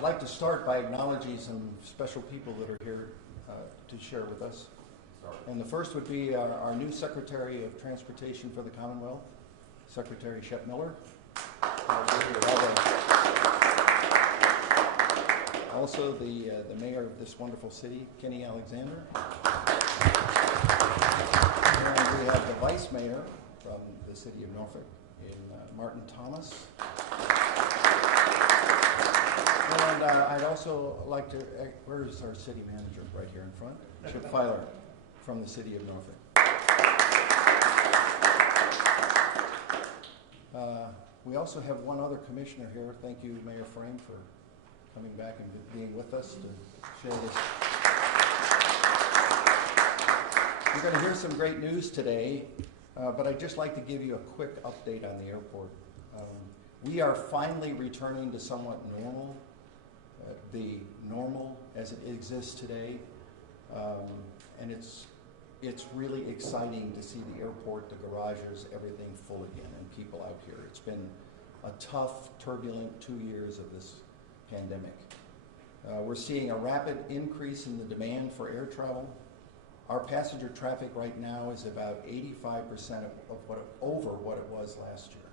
I'd like to start by acknowledging some special people that are here to share with us. And the first would be our new Secretary of Transportation for the Commonwealth, Secretary Shep Miller. Also, the mayor of this wonderful city, Kenny Alexander. And we have the vice mayor from the city of Norfolk, Martin Thomas. And I'd also like to, where's our city manager? Right here in front, Chip Filer from the city of Norfolk. We also have one other commissioner here. Thank you, Mayor Frame, for coming back and being with us to share this. You're going to hear some great news today, but I'd just like to give you a quick update on the airport. We are finally returning to somewhat normal, the normal as it exists today, and it's really exciting to see the airport, the garages, everything full again, and people out here. It's been a tough, turbulent 2 years of this pandemic. We're seeing a rapid increase in the demand for air travel. Our passenger traffic right now is about 85% over what it was last year.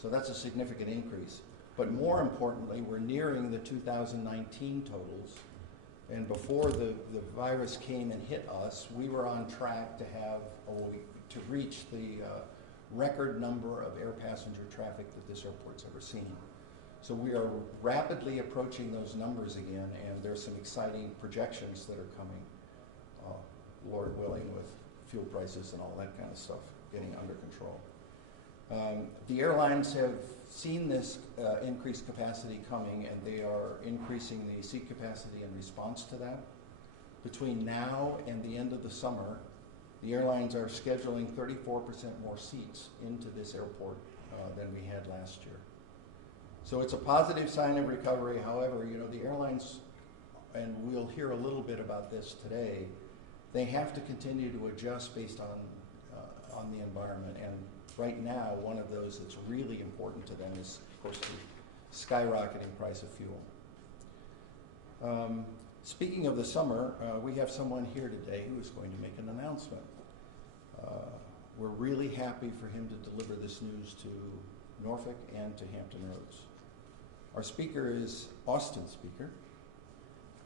So that's a significant increase. But more importantly, we're nearing the 2019 totals. And before the virus came and hit us, we were on track to reach the record number of air passenger traffic that this airport's ever seen. So we are rapidly approaching those numbers again, and there's some exciting projections that are coming, Lord willing, with fuel prices and all that kind of stuff getting under control. The airlines have seen this increased capacity coming, and they are increasing the seat capacity in response to that. Between now and the end of the summer, the airlines are scheduling 34% more seats into this airport than we had last year. So it's a positive sign of recovery. However, you know, the airlines, and we'll hear a little bit about this today, they have to continue to adjust based on the environment. And right now, one of those that's really important to them is, of course, the skyrocketing price of fuel. Speaking of the summer, we have someone here today who is going to make an announcement. We're really happy for him to deliver this news to Norfolk and to Hampton Roads. Our speaker is Austin Speaker,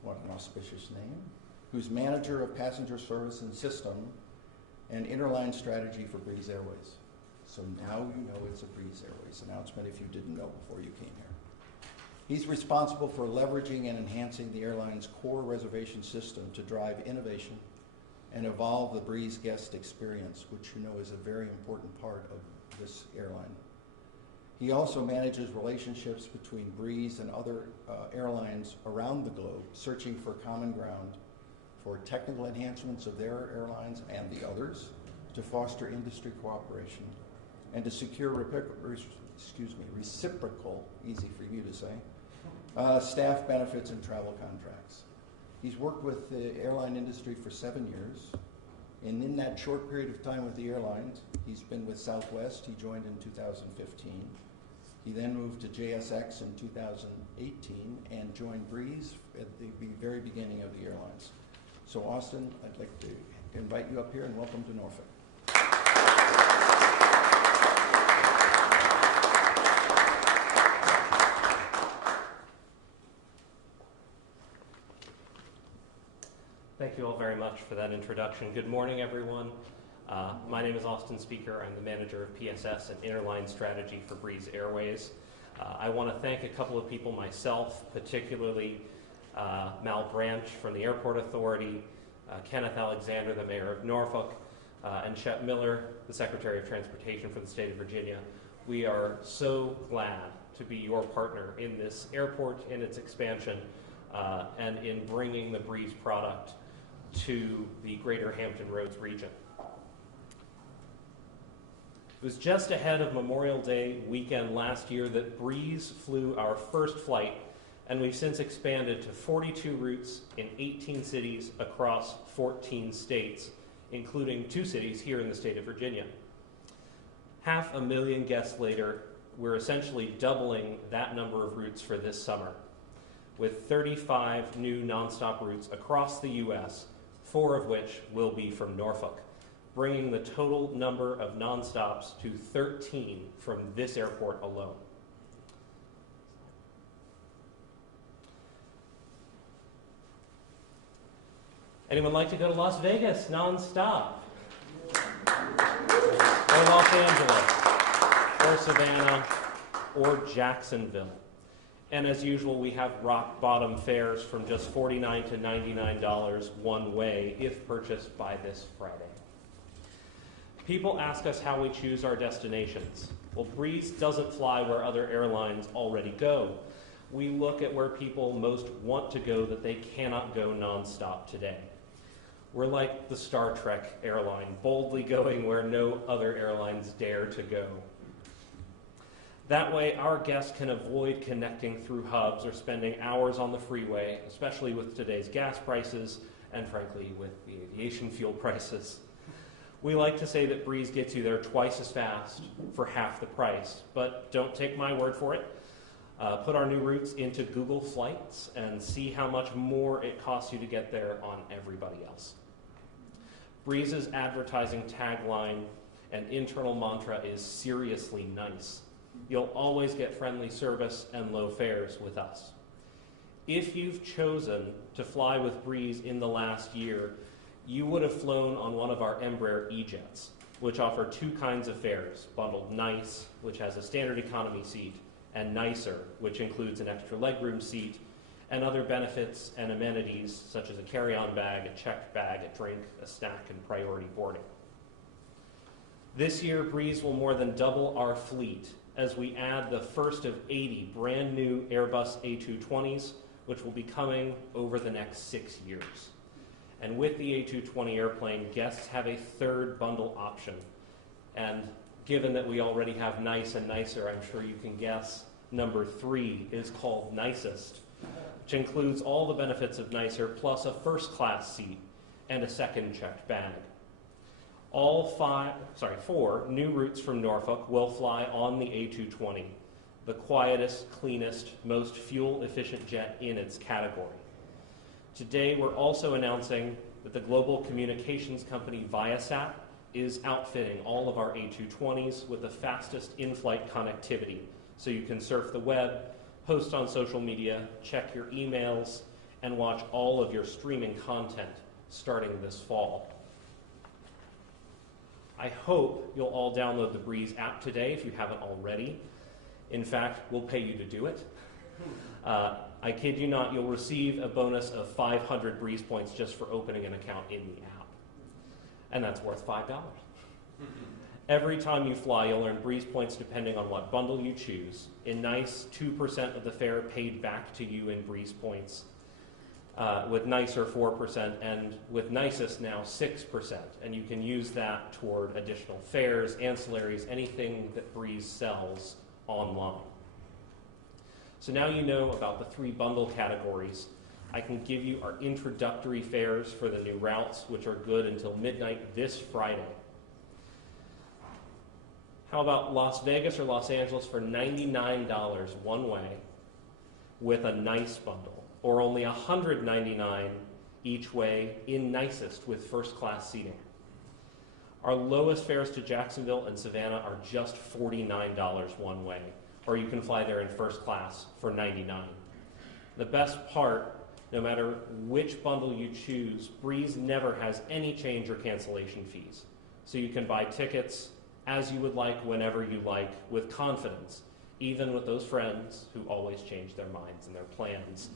what an auspicious name, who's manager of passenger service and system and interline strategy for Breeze Airways. So now you know it's a Breeze Airways announcement if you didn't know before you came here. He's responsible for leveraging and enhancing the airline's core reservation system to drive innovation and evolve the Breeze guest experience, which you know is a very important part of this airline. He also manages relationships between Breeze and other airlines around the globe, searching for common ground for technical enhancements of their airlines and the others to foster industry cooperation and to secure reciprocal, easy for you to say, staff benefits and travel contracts. He's worked with the airline industry for 7 years, and in that short period of time with the airlines, he's been with Southwest. He joined in 2015. He then moved to JSX in 2018 and joined Breeze at the very beginning of the airlines. So Austin, I'd like to invite you up here and welcome to Norfolk. Thank you all very much for that introduction. Good morning, everyone. My name is Austin Speaker. I'm the manager of PSS and Interline Strategy for Breeze Airways. I want to thank a couple of people myself, particularly Mal Branch from the Airport Authority, Kenneth Alexander, the mayor of Norfolk, and Shep Miller, the Secretary of Transportation for the state of Virginia. We are so glad to be your partner in this airport, in its expansion, and in bringing the Breeze product to the greater Hampton Roads region. It was just ahead of Memorial Day weekend last year that Breeze flew our first flight, and we've since expanded to 42 routes in 18 cities across 14 states, including 2 cities here in the state of Virginia. 500,000 guests later, we're essentially doubling that number of routes for this summer. with 35 new nonstop routes across the U.S., 4 of which will be from Norfolk, bringing the total number of nonstops to 13 from this airport alone. Anyone like to go to Las Vegas nonstop? Or Los Angeles, or Savannah, or Jacksonville? And as usual, we have rock bottom fares from just $49 to $99 one way if purchased by this Friday. People ask us how we choose our destinations. Well, Breeze doesn't fly where other airlines already go. We look at where people most want to go that they cannot go nonstop today. We're like the Star Trek airline, boldly going where no other airlines dare to go. That way, our guests can avoid connecting through hubs or spending hours on the freeway, especially with today's gas prices and, frankly, with the aviation fuel prices. We like to say that Breeze gets you there twice as fast for half the price, but don't take my word for it. Put our new routes into Google Flights and see how much more it costs you to get there on everybody else. Breeze's advertising tagline and internal mantra is seriously nice. You'll always get friendly service and low fares with us. If you've chosen to fly with Breeze in the last year, you would have flown on one of our Embraer E-Jets, which offer 2 kinds of fares, bundled Nice, which has a standard economy seat, and Nicer, which includes an extra legroom seat and other benefits and amenities such as a carry-on bag, a checked bag, a drink, a snack, and priority boarding. This year, Breeze will more than double our fleet as we add the first of 80 brand new Airbus A220s, which will be coming over the next 6 years. And with the A220 airplane, guests have a 3rd bundle option. And given that we already have Nice and Nicer, I'm sure you can guess number 3 is called Nicest, which includes all the benefits of Nicer plus a first-class seat and a second checked bag. All 4 new routes from Norfolk will fly on the A220, the quietest, cleanest, most fuel-efficient jet in its category. Today, we're also announcing that the global communications company Viasat is outfitting all of our A220s with the fastest in-flight connectivity, so you can surf the web, post on social media, check your emails, and watch all of your streaming content starting this fall. I hope you'll all download the Breeze app today if you haven't already. In fact, we'll pay you to do it. I kid you not, you'll receive a bonus of 500 Breeze points just for opening an account in the app. And that's worth $5. Every time you fly, you'll earn Breeze points depending on what bundle you choose. In Nice, 2% of the fare paid back to you in Breeze points. With Nicer, 4%, and with Nicest now, 6%. And you can use that toward additional fares, ancillaries, anything that Breeze sells online. So now you know about the 3 bundle categories. I can give you our introductory fares for the new routes, which are good until midnight this Friday. How about Las Vegas or Los Angeles for $99 one way with a Nice bundle, or only $199 each way in Nicest with first-class seating? Our lowest fares to Jacksonville and Savannah are just $49 one way, or you can fly there in first class for $99. The best part, no matter which bundle you choose, Breeze never has any change or cancellation fees. So you can buy tickets as you would like, whenever you like, with confidence, even with those friends who always change their minds and their plans.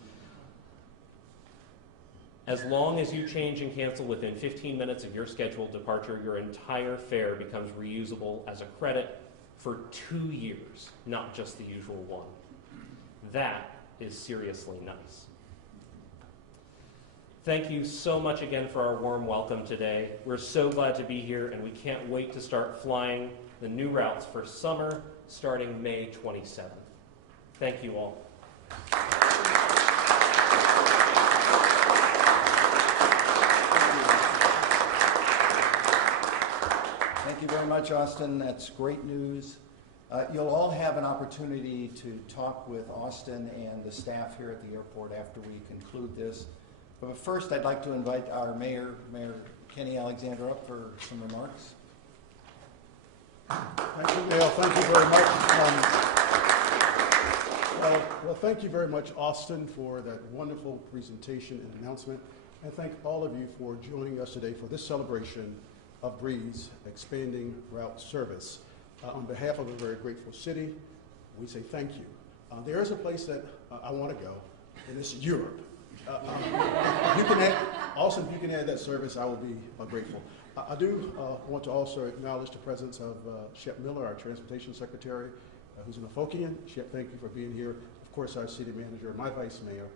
As long as you change and cancel within 15 minutes of your scheduled departure, your entire fare becomes reusable as a credit for 2 years, not just the usual one. That is seriously nice. Thank you so much again for our warm welcome today. We're so glad to be here, and we can't wait to start flying the new routes for summer starting May 27th. Thank you all. Thank you very much, Austin. That's great news. You'll all have an opportunity to talk talk with Austin and the staff here at the airport after we conclude this. But first, I'd like to invite our Mayor Kenny Alexander, up for some remarks. Thank you, Dale. Thank you very much. Well, thank you very much, Austin, for that wonderful presentation and announcement. And thank all of you for joining us today for this celebration of Breeze expanding route service. On behalf of a very grateful city, we say thank you. There is a place that I want to go, and it's Europe. Austin, if you can add that service, I will be grateful. I do want to also acknowledge the presence of Shep Miller, our Transportation Secretary, who's a Norfolkian. Shep, thank you for being here. Of course, our City Manager, my Vice Mayor,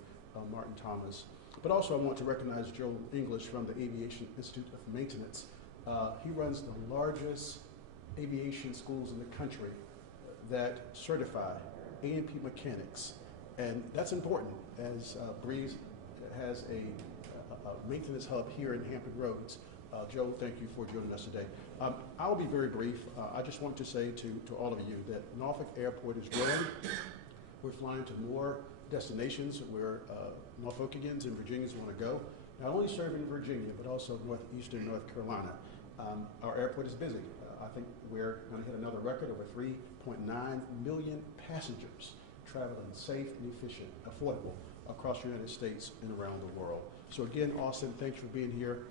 Martin Thomas. But also I want to recognize Joe English from the Aviation Institute of Maintenance. He runs the largest aviation schools in the country that certify A&P mechanics. And that's important, as Breeze has a maintenance hub here in Hampton Roads. Joe, thank you for joining us today. I'll be very brief. I just want to say to all of you that Norfolk Airport is growing. We're flying to more destinations where Norfolkians and Virginians want to go, not only serving Virginia, but also northeastern North Carolina. Our airport is busy. I think we're going to hit another record, over 3.9 million passengers traveling safe and efficient, affordable across the United States and around the world. So again, Austin, thanks for being here.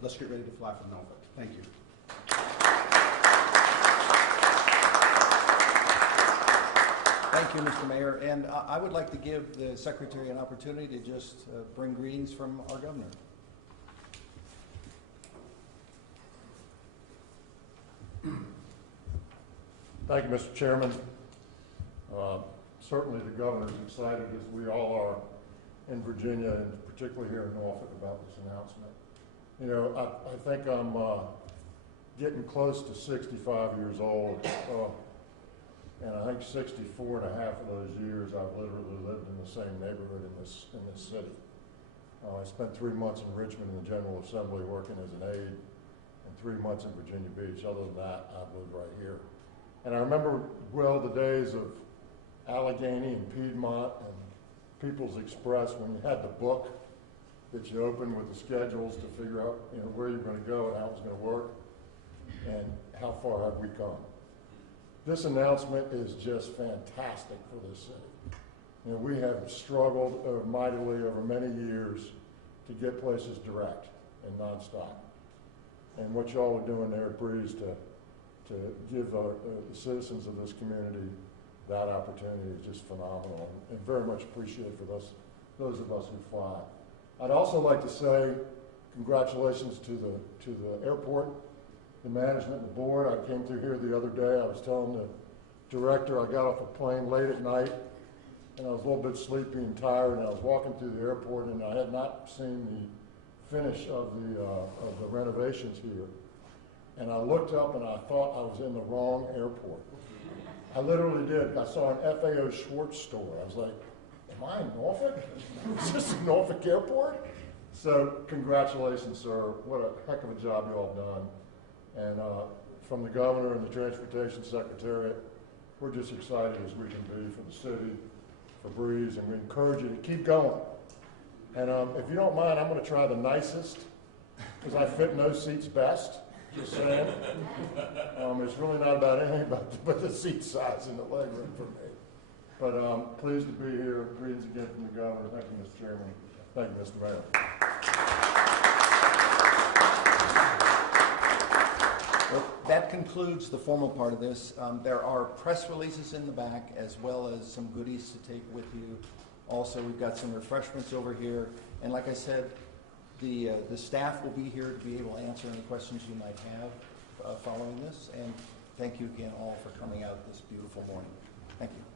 Let's get ready to fly from Norfolk. Thank you. Thank you, Mr. Mayor. And I would like to give the Secretary an opportunity to just bring greetings from our Governor. Thank you, Mr. Chairman. Certainly the Governor's excited, as we all are in Virginia, and particularly here in Norfolk, about this announcement. You know, I think I'm getting close to 65 years old, and I think 64 and a half of those years I've literally lived in the same neighborhood in this city. I spent 3 months in Richmond in the General Assembly working as an aide, and 3 months in Virginia Beach. Other than that, I've lived right here. And I remember well the days of Allegheny and Piedmont and People's Express, when you had the book that you opened with the schedules to figure out, you know, where you're going to go and how it was going to work, and how far have we come. This announcement is just fantastic for this city. You know, we have struggled mightily over many years to get places direct and nonstop. And what y'all are doing there at Breeze to give the citizens of this community that opportunity is just phenomenal, and very much appreciated for those of us who fly. I'd also like to say congratulations to the airport, the management, the board. I came through here the other day. I was telling the director I got off a plane late at night, and I was a little bit sleepy and tired, and I was walking through the airport, and I had not seen the finish of the renovations here. And I looked up and I thought I was in the wrong airport. I literally did. I saw an FAO Schwartz store. I was like, am I in Norfolk? Is this the Norfolk Airport? So congratulations, sir. What a heck of a job you all done. And from the Governor and the Transportation Secretariat, we're just excited as we can be for the city, for Breeze, and we encourage you to keep going. And if you don't mind, I'm going to try the nicest, because I fit in those seats best. Just saying. It's really not about anything but the seat size and the leg room for me. But pleased to be here. Greetings again from the Governor. Thank you, Mr. Chairman. Thank you, Mr. Mayor. Well, that concludes the formal part of this. There are press releases in the back, as well as some goodies to take with you. Also, we've got some refreshments over here. And like I said, the staff will be here to be able to answer any questions you might have following this. And thank you again all for coming out this beautiful morning. Thank you.